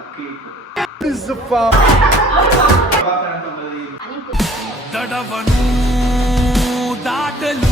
ಅಕ್ಕಿ ದಡವನು ದಾಟಲು.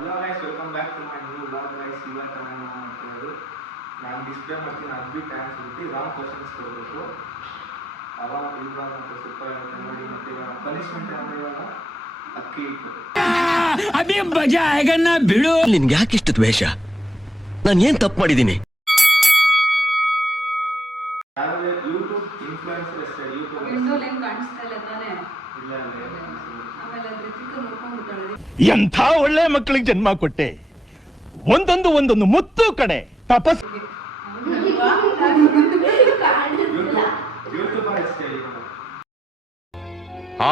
Hello guys, welcome back to my new blog guys. ಇವತ್ತು ನಾನು ಮಾಡೋದು ನಾನು ಡಿಸ್ಪ್ಲೇ ಮಾಡ್ತೀನಿ, ಅದು ಬಿ ಟೈಮ್ ಸಿಗುತ್ತೆ, ರಾಂಗ್ ಕ್ವಶನ್ಸ್ ಕೊಡಬೇಕು, ಅವಾಗ ಇವಾಗ ಅಂತ ಸೂಪರ್ ಆಗುತ್ತೆ ನೋಡಿ. ಮತ್ತೆ ಇವಾಗ ಪನಿಷ್ಮೆಂಟ್ ಅಂದರೆ ಇವಾಗ ಅಕ್ಕಿ ಇಟ್ಟು ಅದೇ ಮಜಾ ಆಗನ್ನ ಬಿಡು. ನಿನ್ಗೆ ಯಾಕೆ ಇಷ್ಟು ದ್ವೇಷ? ನಾನು ಏನ್ ತಪ್ಪು ಮಾಡಿದ್ದೀನಿ? ಯೂಟ್ಯೂಬ್ ಇನ್ಫ್ಲುಯೆನ್ಸರ್ ಅಷ್ಟೇ. ಯೂಟ್ಯೂಬ್ ಕಾಣಿಸ್ತಾ ಇಲ್ಲ ತಾನೇ? ಇಲ್ಲ ಆಮೇಲೆ ನೋಡ್ಕೊಂಡ್ಬಿಡ್ತಾಳೆ. ಎಂಥ ಒಳ್ಳೆ ಮಕ್ಕಳಿಗೆ ಜನ್ಮ ಕೊಟ್ಟೆ. ಒಂದೊಂದು ಮುತ್ತು ಕಡೆ ತಪಸ್. ಯೂಟ್ಯೂಬ್ ಅಷ್ಟೇ.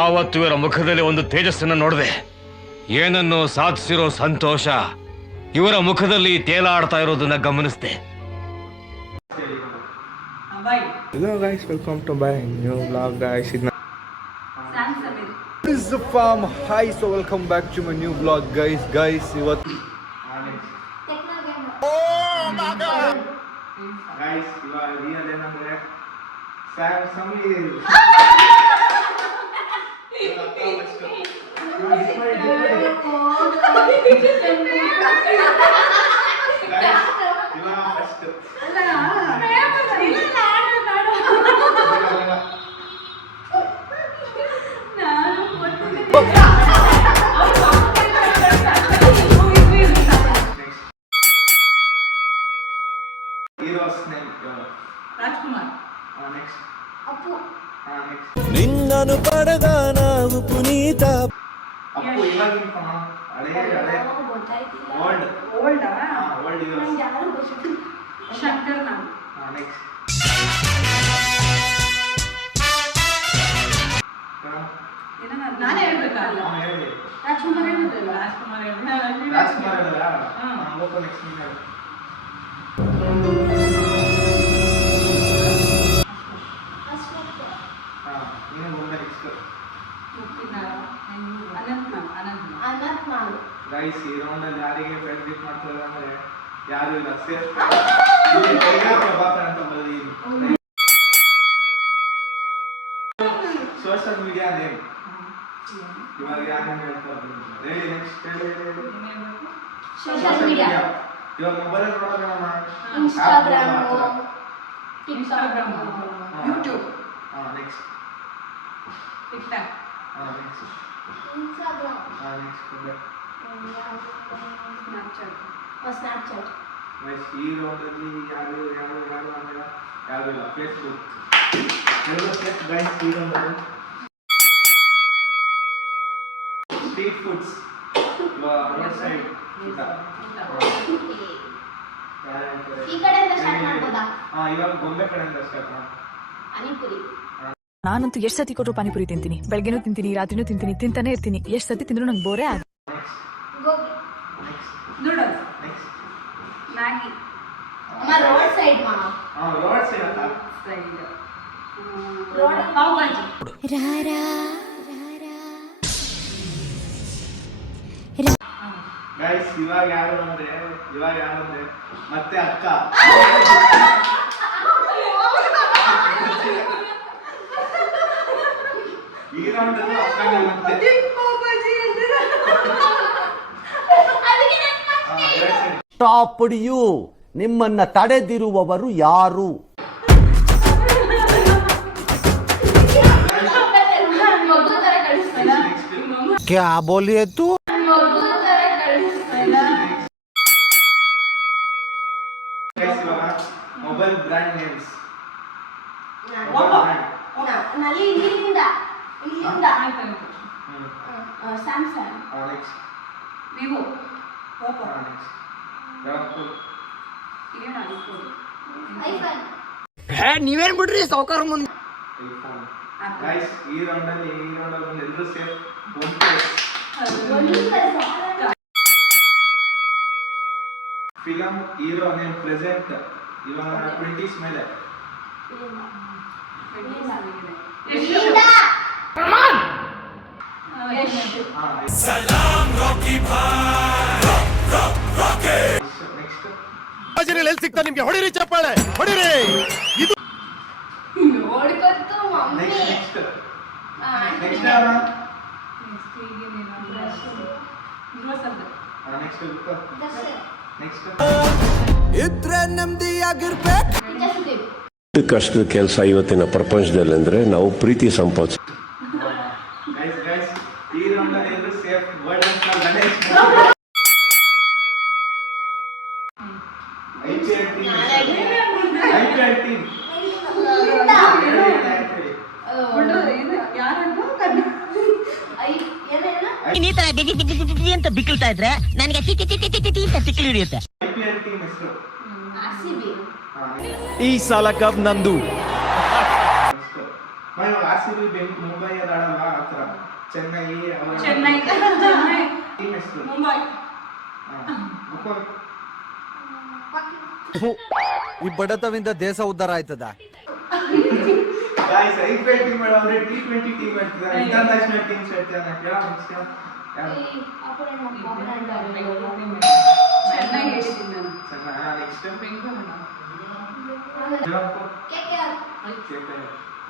ಆವತ್ತು ಇವರ ಮುಖದಲ್ಲಿ ಒಂದು ತೇಜಸ್ಸನ್ನು ನೋಡಿದೆ. ಏನನ್ನು ಸಾಧಿಸಿರೋ ಸಂತೋಷ ಇವರ ಮುಖದಲ್ಲಿ ತೇಲಾಡ್ತಾ ಇರೋದನ್ನ ಗಮನಿಸಿದೆ. Hello guys, welcome to my new vlog guys. This is the farm. Hi, so welcome back to my new vlog guys. Ivattu oh my god guys, ivaga real ಏನಂದ್ರೆ ಸಮೀರ್ ರಾಜ್ಕುಮಾರ್. ನೆಕ್ಸ್ಟ್ ಅಪ್ಪು. ನೆಕ್ಸ್ಟ್ ನಿನ್ನನು ಪಡೆದ ನಾವು ಪುನೀತ. ಅಪ್ಪು ಇವಾಗಿನ ಹಳೆ ಓಲ್ಡ್ ಓಲ್ಡಾ? Old heroes. Shankar Nag. Next ನಾನೇ ಹೇಳ್ಬೇಕಲ್ಲ? ಹೇಳಿ. ರಾಜ್ಕುಮಾರ್ ಹೇಳಿದ್ರಲ್ಲ? ರಾಜ್ಕುಮಾರ್ ಅಲ್ಲ. ಹೋಗೋ ನೆಕ್ಸ್ಟ್ ನೀನು ನೀನು ಮುಂದೆ ನೆಕ್ಸ್ಟ್ ಅನಂತ್ ನಾಗ್. ಗೈಸ್, ಈ ರೌಂಡಲ್ಲಿ ಯಾರಿಗೆ ಫೇವ್ರೇಟ್ ಮಾಡ್ತಾರೆ ಅಂದ್ರೆ ಯಾರು ಇಲ್ಲ, ಸೇಫ್ ಪ್ರಭಾಕರ್ ಅಂತ ಬಂದಿದ್ದೀನಿ. ಸೋಷಿಯಲ್ ಮೀಡಿಯಾ ನೇಮ್ ಇವಾಗ ಯಾರು ಹೇಳ್ತಾರೆ ಹೇಳಿ. ನೆಕ್ಸ್ಟ್ ಹೇಳಿ. ಸೋಷಿಯಲ್ ಮೀಡಿಯಾ ಇವಾಗ ಮೊಬೈಲ್ ನೋಡೋಣ. Instagram, YouTube, next TikTok, next Instagram, next Snapchat. Guys, ಈ ರೌಂಡಲ್ಲಿ ಯಾರು ಅಂದ್ರೆ ಯಾರು ಇಲ್ಲ. ಫೇಸ್ಬುಕ್ ಗೈಸ್, ಈ ರೌಂಡಲ್ಲಿ ಸ್ಟ್ರೀಟ್ ಫುಡ್ಸ್ ಇವಾಗ ರೋಡ್ ಸೈಡ್ ಊಟ. ಈ ಕಡೆಯಿಂದ ಸ್ಟಾರ್ಟ್ ಮಾಡ್ಬೋದಾ? ಇವಾಗ ಗೊಂಬೆ ಕಡೆಯಿಂದ ಸ್ಟಾರ್ಟ್ ಮಾಡಿ. ಪಾನಿಪುರಿ. ನಾನಂತೂ ಎಷ್ಟು ಸತಿ ಕೊಟ್ಟರು ಪಾನಿಪುರಿ ತಿಂತೀನಿ. ಬೆಳಗ್ಗೆನೂ ತಿಂತೀನಿ, ರಾತ್ರಿನೂ ತಿಂತೀನಿ, ತಿಂತಾನೆ ಇರ್ತೀನಿ. ಎಷ್ಟು ಸತಿ ತಿಂದ್ರು ನಂಗೆ ಬೋರೇ ಆಗ. Gobi, noodles, Maggi. ಅಮ್ಮ ರೋಡ್ ಸೈಡ್ ಮಾ. ರೋಡ್ ಸೈಡ್ ಅಂತ ರೋಡ್ ಪಾವ್ ಭಾಜಿ. ಗೈಸ್, ಇವಾಗ ಯಾರು ಅಂದ್ರೆ ಮತ್ತೆ ಅಕ್ಕ. ಈ ರೌಂಡಲ್ಲಿ ಅಕ್ಕ ಮತ್ತೆ ಸ್ಟಾಪ್ ಯು. ನಿಮ್ಮನ್ನ ತಡೆದಿರುವವರು ಯಾರು? ಮಗು ತರ ಕಳಿಸ್ತಾನ. ಕ್ಯಾ ಬೋಲಿಯೇ ತು? ಮಗು ತರ ಕಳಿಸ್ತಾನ. ಗೈಸ್, ಇವಾಗ ಮೊಬೈಲ್ ಬ್ರ್ಯಾಂಡ್ ನೇಮ್ಸ್. ನಲ್ಲಿ ಇಲ್ಲಿಂದ Samsung, next Vivo, Oppo, next ಯಾವುದು ಐಫೋನ್. ನೀವೇನ್ ಬಿಡ್ರಿ ಸಾವುಕಾರ ಮುಂದೆ. ಐಫೋನ್. ಗೈಸ್, ಈ ರೌಂಡಲ್ಲಿ ಎಲ್ಲರೂ safe. Film hero name present ಇವಾಗ 20s ಮೇಲೆ. ಸಲಾಂ ರಾಕಿ ಭಾಯ್. ನೆಕ್ಸ್ಟ್ ಎಲ್ಲಿ ಸಿಗ್ತಾ ನಿಮ್ಗೆ? ಹೊಡಿರಿ ಚಪ್ಪಾಳೆ, ಹೊಡಿರಿ. ಇದು ನೆಕ್ಸ್ಟ್ ನೆಕ್ಸ್ಟ್ ಇದ್ರೆ ನೆಮ್ಮದಿಯಾಗಿರ್ಬೇಕು. ಸುದೀಪ್. ಕಷ್ಟದ ಕೆಲಸ ಇವತ್ತಿನ ಪ್ರಪಂಚದಲ್ಲಿ ಅಂದ್ರೆ ನಾವು ಪ್ರೀತಿ ಸಂಪಾದಿಸ. ಗೈಸ್ ಈ ರೌಂಡ್ ಅಲ್ಲಿ ಎಲ್ಲರೂ ಸೇಫ್ ವರ್ಡ್ ಅಂತ ಗಣೇಶ್ IPL team ಈ ತರ ಅಂತ ಬಿಕ್ಕಳ್ತಾ ಇದ್ರೆ ನನಗೆ T T T T T T ಅಂತ ತಿಕ್ಕಲು ಹಿಡಿಯುತ್ತೆ. IPL team ಹೆಸರು RCB. ಈ ಸಲ ಕಪ್ ನಂದು. RCB ಮುಂಬೈ ಅಲ್ಲಿ ಆಡಲ್ವಾ ಆತರ ಚೆನ್ನೈ ಟೀಮ್ ಹೆಸರು ಮುಂಬೈ. ಈ ಬಡತವಿಂದ ದೇಶ ಉದ್ಧಾರ ಆಯ್ತದ. ಗೈಸ್ IPL ಟೀಮ್ ಅಂದ್ರೆ T20 ಟೀಮ್ ಹೇಳ್ತಿದ್ದಾರೆ, ಇಂಟರ್ನ್ಯಾಷನಲ್ ಟೀಮ್ಸ್ ಹೇಳ್ತಾರೆ. ನಾನು ಕೇಳೋ ನೆಕ್ಸ್ಟ್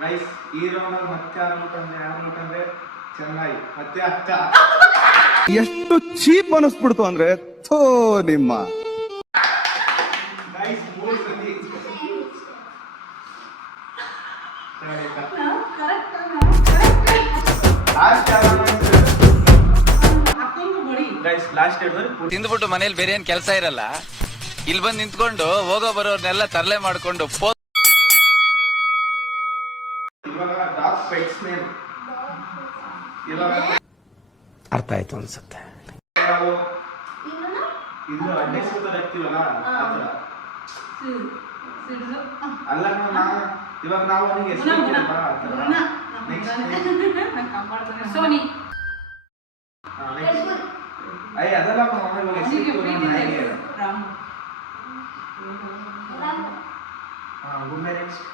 ಗೈಸ್ ಈ ರೌಂಡ್ ಅಲ್ಲಿ ಮತ್ತೆ ಯಾರು ನೋಟಂದ್ರೆ ಚೆನ್ನೈ ಮತ್ತೆ ಅಕ್ಕ. ಎಷ್ಟು ಚೀಪ್ ಅನಿಸ್ಬಿಡ್ತು ಅಂದ್ರೆ ಥೋ ನಿಮ್ಮ. ಗೈಸ್ 3 ಸತಿ ಲಾಸ್ಟ್ ತಿಂದ್ಬಿಟ್ಟು ಮನೇಲಿ ಬೇರೆ ಏನ್ ಕೆಲಸ ಇರಲ್ಲ, ಇಲ್ಲಿ ಬಂದು ನಿಂತ್ಕೊಂಡು ಹೋಗೋ ಬರೋರ್ನೆಲ್ಲ ತರಲೆ ಮಾಡ್ಕೊಂಡು ಇವಾಗ ಡಾಗ್ ಪೆಟ್ಸ್ ನೇಮ್ ಇವಾಗ ಅರ್ಥ ಆಯ್ತು ಅನ್ಸುತ್ತೆ. ನಾವು ಇದು ಅಡ್ಡೆ ಸುತ್ತ ಹಾಕ್ತೀವಲ್ಲ ಆತರ ಅಲ್ಲ ನಾವು ಇವಾಗ ನಾವು ಅವನಿಗೆ ಎಷ್ಟು ಸೋನಿ. ಅಯ್ಯ ಅದಲ್ಲ ಇವಾಗ ಎಷ್ಟು ಗುಮ್ಮೆ ನೆಕ್ಸ್ಟ್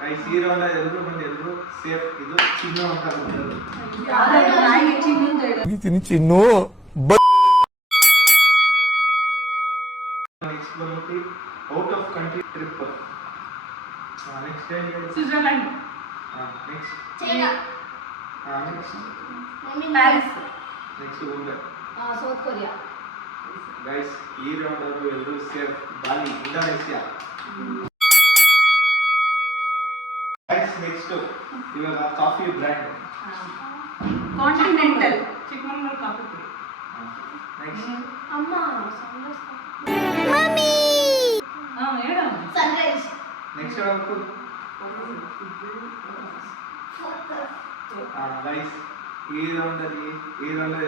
ಗೈಸ್ ಈ ರೌಂಡ್ ಎಲ್ಲರೂ ಬಂದು ಎಲ್ಲರೂ ಸೇಫ್. ಇದು ಚಿನ್ನು ಅಂತ ಬಂದದ್ದು. ಚಿನ್ನು ನೆಕ್ಸ್ಟ್ ಬಂದ್ಬಿಟ್ಟು out of country trip. Next Switzerland. Next China. Next Paris. Next Mumbai. South Korea. Guys ಈ ರೌಂಡ್ ಅವರು ಎಲ್ಲರೂ ಸೇಫ್. ಬಾಲಿ ಇಂಡೋನೇಷಿಯಾ. ಗೈಸ್ ನೆಕ್ಸ್ಟ್ ಇವಾಗ coffee brand continental. Chikkamagaluru coffee ಪುಡಿ. ನೆಕ್ಸ್ಟ್ ಅಮ್ಮ ಮಮ್ಮಿ. ಹೇಳು. ಸನ್ರೈಸ್. ನೆಕ್ಸ್ಟ್ ಯಾವುದು? ಗೈಸ್ ಈ ರೌಂಡ್ ಅಲ್ಲಿ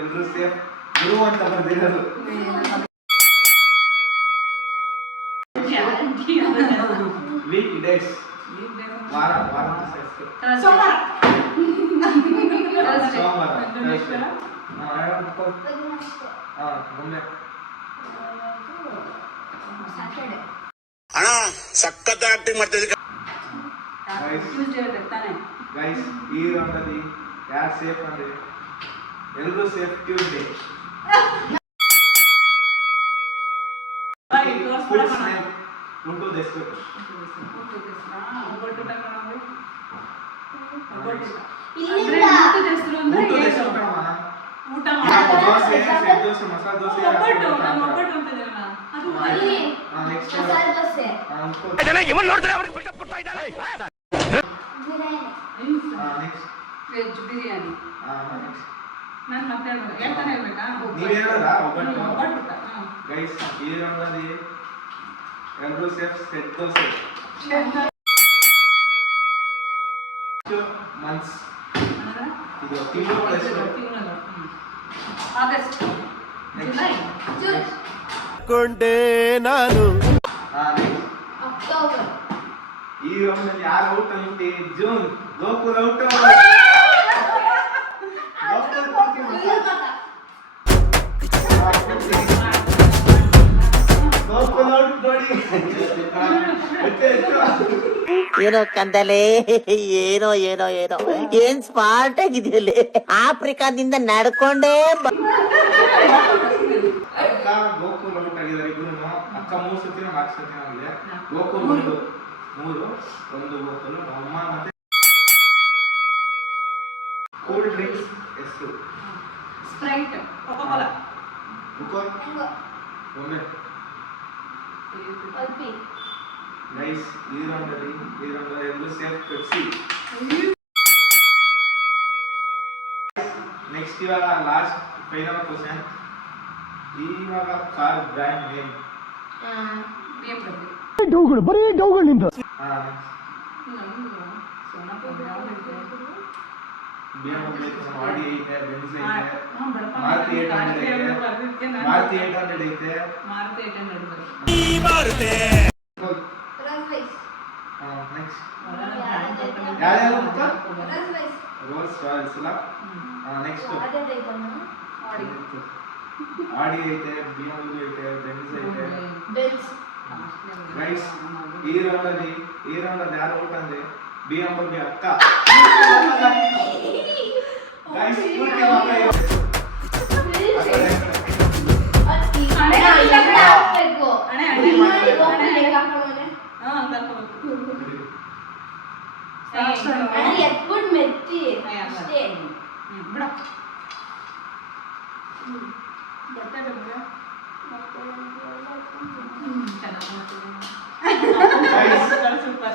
ಎಲ್ಲರೂ ಸೇಫ್. ಗುರು ಅಂತ ಬರ್ದಿರೋದು. ವೀಕ್ ಡೇಸ್ ವಾರ ಸೋಮವಾರ. ಮುಂದೆ ಸ್ಯಾಟರ್ಡೆ. ಅಣ್ಣ ಸಖತ್ ಆಕ್ಟಿಂಗ್ ಮಾಡ್ತಿದ್ದೀವಿ. ಗೈಸ್ ಈ ರೌಂಡ್ ಅಲ್ಲಿ ಯಾರು ಸೇಫ್ ಅಂದ್ರೆ ಎಲ್ಲರೂ ಸೇಫ್. ಟ್ಯೂಸ್ಡೇ. ಊಟದ ಹೆಸರು ದೋಸೆ, ಸೆಟ್ ದೋಸೆ, ಮಸಾಲೆ ದೋಸೆ. ನೆಕ್ಸ್ಟ್ ಇವನ್ ನೋಡಿದ್ರೆ ಅವ್ರಿಗೆ ಬಿಟ್ಟುಬಿಡ್ತಾ ಇದ್ದಾರೆ. Next veg biryani. ನಾನು ಮತ್ತೆ ಹೇಳ್ತಾನೆ ಇರ್ಬೇಕಾ? ನೀವ್ ಹೇಳೋದಾ? ಒಬ್ಬಟ್ಟು. ಒಬ್ಬಟ್ಟು. ಗೈಸ್ ಈ ರೌಂಡ್ ಅಲ್ಲಿ ಎಲ್ಲರೂ ಸೇಫ್. ಸೆಟ್ ದೋಸೆ. ಮಂತ್ಸ್ ಇದು ತಿಂಗಳು ಹೆಸರು. ಆಗಸ್ಟ್. ಜುಲೈ. ಜೂನ್. ಕೊಂಡೆ ನಾನು. ಅಕ್ಟೋಬರ್. ಈ ರೌಂಡ್ ಅಲ್ಲಿ ಯಾರು ಔಟ್ ಅಂತೆ? ಜೂನ್. ಗೋಕುಲ್ ಔಟ್. ಏನೋ ಕಂದಲೆ, ಏನೋ ಏನೋ ಏನೋ ಏನ್ ಸ್ಮಾರ್ಟ್ ಆಗಿದೆಯಲ್ಲ. ಆಫ್ರಿಕಾದಿಂದ ನಡ್ಕೊಂಡೇ ಅಕ್ಕ ಗೋಕುಲ್ ಔಟ್ ಆಗಿದ್ದಾರೆ ಇಬ್ರು. ಅಕ್ಕ 3 ಸತಿ 4 ಸತಿ ಆಗಿದೆ. ಗೋಕುಲ್ 3 ಒಂದು ಗೋಕುಲ್. ಅಮ್ಮ ಮತ್ತೆ ಕೂಲ್ ಡ್ರಿಂಕ್ಸ್ ಹೆಸರು ಸ್ಪ್ರೈಟ್ ಕೋಕಾ-ಕೋಲಾ ಒಮ್ಮೆ ಗೈಸ್ ಈ ರೌಂಡಲ್ಲಿ ಎಲ್ಲರೂ ಸೇಫ್ ಪೆಪ್ಸಿ. ನೆಕ್ಸ್ಟ್ ಇವಾಗ ಲಾಸ್ಟ್ ಫೈನಲ್ ಕ್ವಶನ್. ಇವಾಗ ಕಾರ್ ಬ್ರ್ಯಾಂಡ್ ನೇಮ್. BMW. ಬರೀ ಡೌಗಳು ನಿಂದು. BMW ಆಡಿ ಐತೆ, ಬೆಂಜ್ ಐತೆ, ಮಾರುತಿ 800 ಐತೆ, ಮಾರುತಿ 800 ಐತೆ. ಮಾರುತಿ 800 ಬರುತ್ತೆ. ನೆಕ್ಸ್ಟ್ ಯಾರ್ಯಾರು ಗೊತ್ತಾ? ರೋಲ್ಸ್ ರಾಯ್ಸ್ ಅಲ್ಲ. ನೆಕ್ಸ್ಟ್ ಆಡಿ ಐತೆ, BMW ಐತೆ, ಬೆಂಜ್ ಐತೆ. ಗೈಸ್ ಈ ರೌಂಡಲ್ಲಿ ಯಾರು ಔಟ್ ಅಂದ್ರೆ BMW ಅಕ್ಕ. ಗೈಸ್ ಪೂರ್ತಿ ಮಕ್ಕ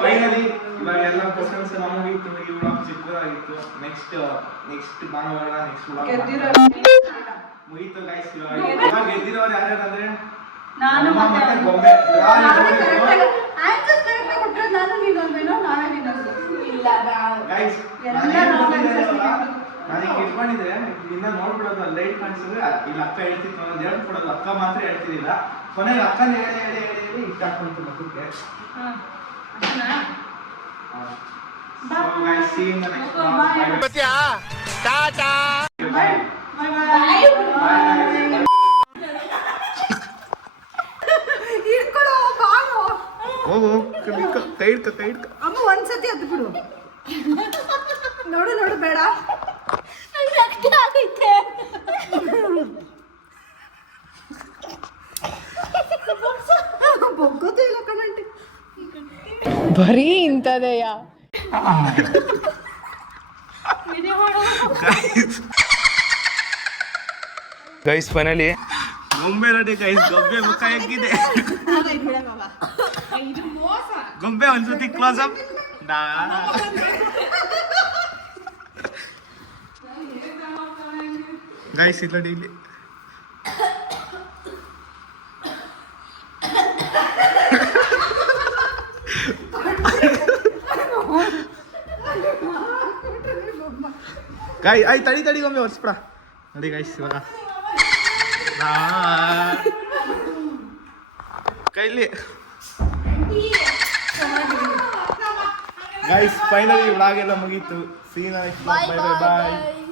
ಫೈನಲಿ ಇವಾಗ ಎಲ್ಲ ಕ್ವಶನ್ಸ್ ನಮಗಿತ್ತು. ಈ ವ್ಲಾಗ್ ಚಿಕ್ಕದಾಗಿತ್ತು. ನೆಕ್ಸ್ಟ್ ಭಾನುವಾರ ನೆಕ್ಸ್ಟ್ ವ್ಲಾಗ್ ಮುಗೀತು ಗೈಸ್. ಇವಾಗ ಗೆದ್ದಿರೋರು ಯಾರ್ಯಾರು ಅಂದ್ರೆ ನಾನು ಮತ್ತೆ ಗೊಂಬೆ. ಗೈಸ್ ನಾನು ಇಟ್ಕೊಂಡಿದ್ದೆ ಇನ್ನ ನೋಡ್ಬಿಡೋದು ಲೈಟ್ ಕಾಣಿಸಿದ್ರೆ ಇಲ್ಲಿ ಅಕ್ಕ ಹೇಳ್ತಿತ್ತು, ಒಂದು ಎರಡು ಕೊಡೋದು ಅಕ್ಕ ಮಾತ್ರ ಹೇಳ್ತಿದ್ದಿಲ್ಲ. ಕೊನೆಗೆ ಅಕ್ಕನ ಹೇಳಿ ಇಷ್ಟ ಹಾಕೊಂತು ಮಕ್ಕಳಿಗೆ. So guys, see you in the next vlog. ಹೋಗು ಕೈ ಇಡ್ಕ ಅಮ್ಮ ಒಂದ್ಸತಿ ಅದು ಬಿಡು. ನೋಡು ಬೇಡ. ಬೊಗ್ಗೋದು ಇಲ್ಲ ಕಣಂಟಿ. ಬರೀ ಇಂಥದೆಯ. ಗೈಸ್ ಫೈನಲಿ ಗೊಂಬೆ ರೆಡಿ ಗೈಸ್. ಗೊಂಬೆ ಮುಖ ಹೆಂಗಿದೆ? ಗೊಂಬೆ ಒಂದ್ಸತಿ ಕ್ಲೋಸ್ ಅಪ್. ಗೈಸ್ ಇಲ್ಲ ಡೈಲಿ ಗಾಯ್ ಆಯ್ ತಡಿ ಗೊಂಬೆ ಒರ್ಸ್ಬಿಡ. ನೋಡಿ ಗೈಸ್ ಇವಾಗ ಕೈಲಿ ಗೈಸ್ ಫೈನಲಿ ವ್ಲಾಗ್ ಎಲ್ಲ ಮುಗೀತು. ಸೀನಾ ನೆಕ್ಸ್ಟ್ ವ್ಲಾಗ್. Bye bye.